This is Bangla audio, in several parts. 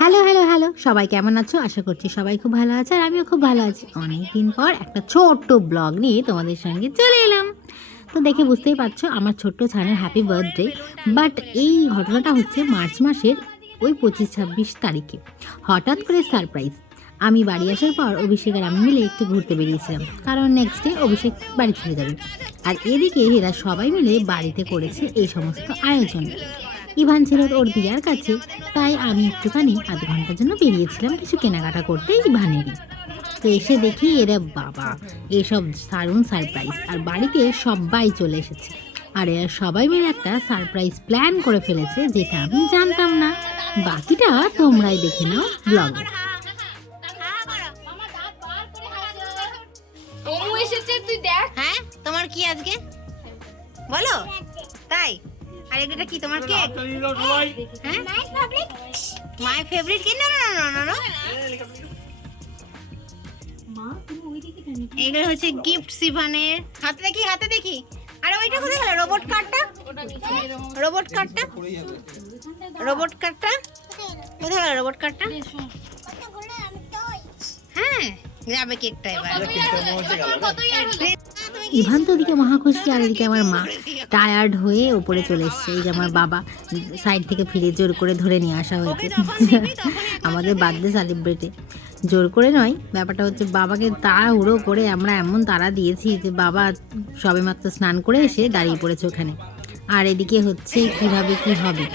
হ্যালো হ্যালো হ্যালো, সবাই কেমন আছো? আশা করছি সবাই খুব ভালো আছে, আর আমিও খুব ভালো আছি। অনেকদিন পর একটা ছোট্ট ব্লগ নিয়ে তোমাদের সঙ্গে চলে এলাম। তো দেখে বুঝতেই পারছো আমার ছোট্ট ছানের হ্যাপি বার্থডে। বাট এই ঘটনাটা হচ্ছে মার্চ মাসের ওই 25-26 তারিখে। হঠাৎ করে সারপ্রাইজ। আমি বাড়ি আসার পর অভিষেক আর আমি মিলে একটু ঘুরতে বেরিয়েছিলাম, কারণ নেক্সট ডে অভিষেক বাড়ি চলে যাবে। আর এদিকে এরা সবাই মিলে বাড়িতে করেছে এই সমস্ত আয়োজন। ইভান ছিল ওর দিয়ার কাছে, তাই আমি একটুখানি আধ ঘন্টার জন্য বেরিয়েছিলাম কিছু কেনাকাটা করতে ইভানেরই। তো এসে দেখি এরা বাবা এসব দারুণ সারপ্রাইজ, আর বাড়িতে সবাই চলে এসেছে। আর এরা সবাই মিলে একটা সারপ্রাইজ প্ল্যান করে ফেলেছে, যেটা আমি জানতাম না। বাকিটা তোমরাই দেখে নাও ব্লগে। হ্যাঁ, তোমার কি আজকে বলো? তাই? আর এটা কি তোমার কেক? হ্যাঁ, মাই ফেভারিট কেক। না না না না না, এগুলো হচ্ছে গিফট সিভানের। হাতে দেখি, হাতে দেখি। আরে ওইটা কোথায় গেল? রোবট কারটা, রোবট কারটা, রোবট কারটা কোথায় গেল? রোবট কারটা হ্যাঁ, যাবে কেকটা এবার। ইভান তো ওদিকে মহাখুশি, আর এদিকে আমার মা টায়ার্ড হয়ে ওপরে চলে এসছে। এই যে আমার বাবা সাইড থেকে ফিরে জোর করে ধরে নিয়ে আসা হয়েছে আমাদের বার্থডে সেলিব্রেটে। জোর করে নয়, ব্যাপারটা হচ্ছে বাবাকে তাড়াহুড়ো করে আমরা এমন তাড়া দিয়েছি যে বাবা সবেমাত্র স্নান করে এসে দাঁড়িয়ে পড়েছে ওখানে। আর এদিকে হচ্ছে কিভাবে কি হবে।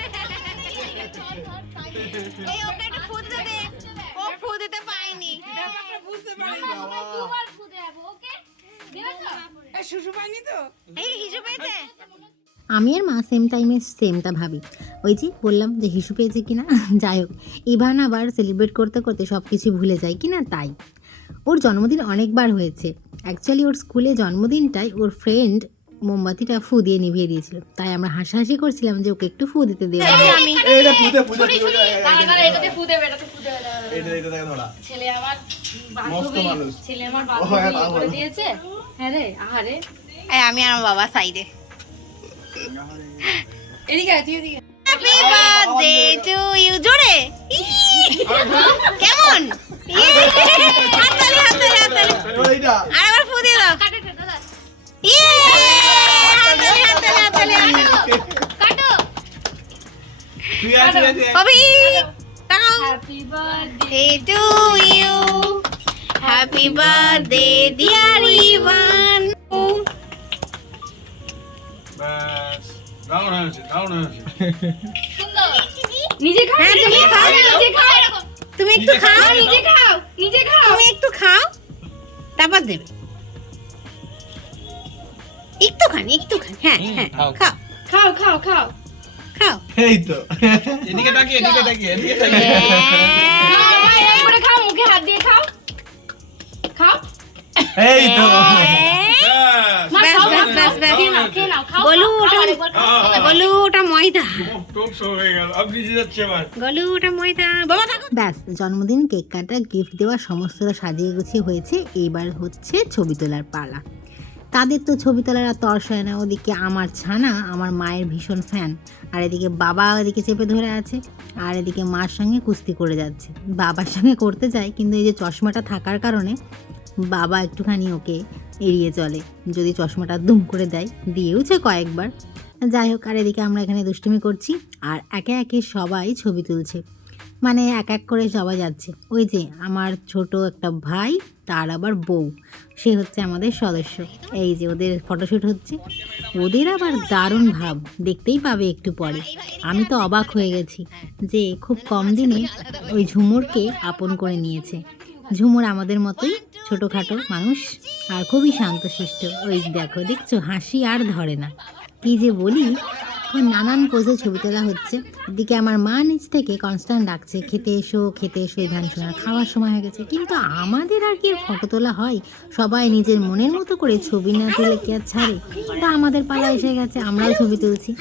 আমি আর মা সেম টাইমে সেমটা ভাবি। ওই যে বললাম যে হিসু পেয়েছে কিনা। যাই হোক, ইভান আবার সেলিব্রেট করতে করতে সব কিছু ভুলে যায় কিনা তাই। ওর জন্মদিন অনেকবার হয়েছে। অ্যাকচুয়ালি ওর স্কুলে জন্মদিনটাই ওর ফ্রেন্ড মোমবাতিটা ফু দিয়ে নিভিয়ে দিয়েছিল, তাই আমরা হাসাহাসি করছিলাম যে ওকে একটু ফু দিতে দেওয়া হয়। আমি আর আমার বাবা সাইডে। Happy birthday to you. জোরে কেমন? হাততালি হাততালি হাততালি। আর আবার ফু দিয়ে দাও। হাততালি হাততালি হাততালি। কাটো কবি তাকাও। Happy birthday to you, happy birthday dear Ivan. নিজে খাও, হ্যাঁ, তুমি খাও, নিজে খাও, তুমি একটু খাও, নিজে খাও, নিজে খাও। তুমি একটু খাও, তারপর দেবে। একটুখানি একটুখানি, হ্যাঁ হ্যাঁ, খাও খাও খাও খাও খাও। এই তো এদিকে তাকিয়ে এদিকে তাকিয়ে এদিকে তাকিয়ে এই করে খাও, মুখে হাত দিয়ে খাও, খাও। এই তো মা, ব্যাস, খাও, ব্যাস, খাও, ব্যাস, ব্যাস। খেয়ে নাও, খেয়ে নাও, খাও, বলু খাও, ওটা, খাও, আরেকবার খাও। বলু ওটা ময়দা, খুব শো হয়ে গেল আপনি যাচ্ছে এবার বলু ওটা ময়দা। বাবা থাকো। ব্যাস, জন্মদিন কেক কাটা গিফট দেওয়া সমস্তটা সাজিয়ে গুছিয়ে হয়েছে। এইবার হচ্ছে ছবি তোলার পালা। তাদের তো ছবি তোলার আর তর্স হয় না। ওদিকে আমার ছানা আমার মায়ের ভীষণ ফ্যান, আর এদিকে বাবা এদিকে চেপে ধরে আছে, আর এদিকে মার সঙ্গে কুস্তি করে যাচ্ছে। বাবার সঙ্গে করতে যায়, কিন্তু এই যে চশমাটা থাকার কারণে বাবা একটুখানি ওকে এড়িয়ে চলে, যদি চশমাটা দুম করে দেয়। দিয়েওছে কয়েকবার। যাই হোক, আর এদিকে আমরা এখানে দুষ্টুমি করছি, আর একে একে সবাই ছবি তুলছে, মানে এক এক করে সবাই যাচ্ছে। ওই যে আমার ছোট একটা ভাই, তার আবার বউ, সে হচ্ছে আমাদের সদস্য। এই যে ওদের ফটোশ্যুট হচ্ছে। ওদের আবার দারুণ ভাব, দেখতেই পাবে একটু পরে। আমি তো অবাক হয়ে গেছি যে খুব কম দিনে ওই ঝুমুরকে আপন করে নিয়েছে। ঝুমুর আমাদের মতোই ছোটোখাটো মানুষ, আর খুবই শান্তশিষ্ট। ওই দেখো, দেখছো, হাসি আর ধরে না। কি যে বলি, নানান পোজে ছবি তোলা হচ্ছে। এদিকে আমার মা নিচ থেকে কনস্ট্যান্ট ডাকছে, খেতে এসো খেতে এসো। ইভান শোনার খাওয়ার সময় হয়ে গেছে, কিন্তু আমাদের আর কি ফটো তোলা হয়? সবাই নিজের মনের মতো করে ছবি না তুলে কি আর ছাড়ে? তা আমাদের পালা এসে গেছে, আমরাও ছবি তুলছি।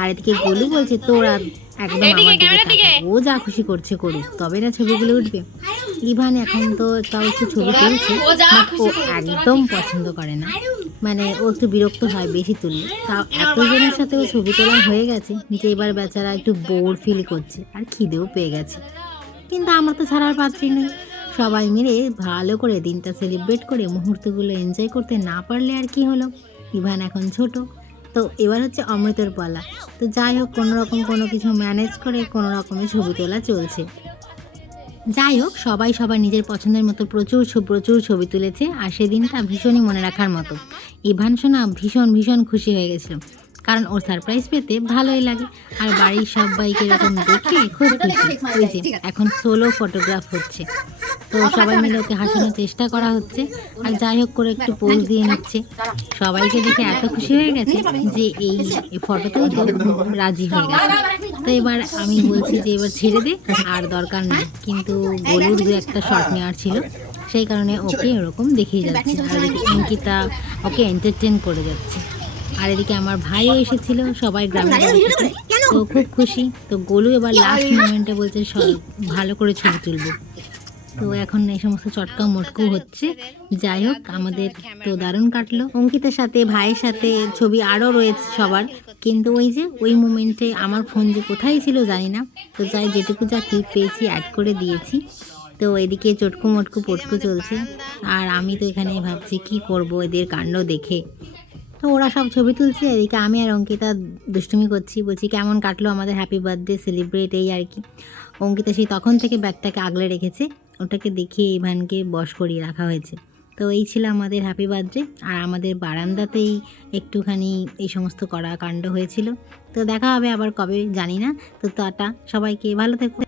আর এদিকে গলু বলছে তোরা একদম আমার দিকে তাকা, ও যা খুশি করছে করুক, তবে না ছবিগুলো উঠবে। ইভান এখন তো তাও একটু ছবি তুলছে, বাট ও একদম পছন্দ করে না। মানে ও একটু বিরক্ত হয় বেশি তুললে। তাও এতজনের সাথে ও ছবি তোলা হয়ে গেছে যে এবার বেচারা একটু বোর ফিল করছে, আর খিদেও পেয়ে গেছে। কিন্তু আমরা তো ছাড়ার পাত্রী নই। সবাই মিলে ভালো করে দিনটা সেলিব্রেট করে মুহূর্তগুলো এনজয় করতে না পারলে আর কি হলো, ইভান এখন ছোট। তো এবার হচ্ছে অমৃতর পালা। তো যাই হোক, কোনোরকম কোনো কিছু ম্যানেজ করে কোনো রকমের ছবি তোলা চলছে। যাই হোক, সবাই সবার নিজের পছন্দের মতো প্রচুর ছবি তুলেছে, আর সেদিনটা ভীষণই মনে রাখার মতো। ইভান সোনা ভীষণ খুশি হয়ে গেছিল, কারণ ওর সারপ্রাইজ পেতে ভালোই লাগে। আর বাড়ির সবাইকে এরকম দেখে খুব খুশি। ওই যে এখন সোলো ফটোগ্রাফ হচ্ছে, তো সবাই মিলে ওকে হাসানোর চেষ্টা করা হচ্ছে। আর যাই হোক করে একটু পোজ দিয়ে নিচ্ছে। সবাইকে দেখে এত খুশি হয়ে গেছে যে এই ফটো তুলতে রাজি হয়ে গেছে। তো এবার আমি বলছি যে এবার ছেড়ে দে, আর দরকার নেই। কিন্তু গোলুর দু একটা শট নেওয়ার ছিল, সেই কারণে ওকে ওরকম দেখিয়ে যাচ্ছে। আর এদিকে অঙ্কিতা ওকে এন্টারটেন করে যাচ্ছে। আর এদিকে আমার ভাইও এসেছিল, সবাই গ্রামে তো খুব খুশি। তো গোলু এবার লাস্ট মোমেন্টে বলছে ভালো করে ছবি তুলবো। তো এখন এই সমস্ত চটকা মটকু হচ্ছে। যাই হোক, আমাদের তো দারুণ কাটলো। অঙ্কিতার সাথে ভাইয়ের সাথে ছবি আরও রয়েছে সবার, কিন্তু ওই যে ওই মোমেন্টে আমার ফোন যে কোথায় ছিল জানি না। তো যাই যেটুকু যা ক্লিপ পেয়েছি অ্যাড করে দিয়েছি। তো এদিকে চটকু মটকু পটকু চলছে, আর আমি তো এখানে ভাবছি কি করব এদের কাণ্ড দেখে। তো ওরা সব ছবি তুলছে, এদিকে আমি আর অঙ্কিতা দুষ্টুমি করছি, বলছি কেমন কাটলো আমাদের হ্যাপি বার্থডে সেলিব্রেট, এই আর কি। অঙ্কিতা সেই তখন থেকে ব্যাগটাকে আগলে রেখেছে, ওটাকে দেখিয়ে ইভানকে বশ করিয়ে রাখা হয়েছে। তো এই ছিল আমাদের হ্যাপি বার্থডে। আর আমাদের বারান্দাতেই একটুখানি এই সমস্ত করা কাণ্ড হয়েছিল। তো দেখা হবে আবার কবে জানি না। তো টাটা, সবাইকে ভালো থেকো।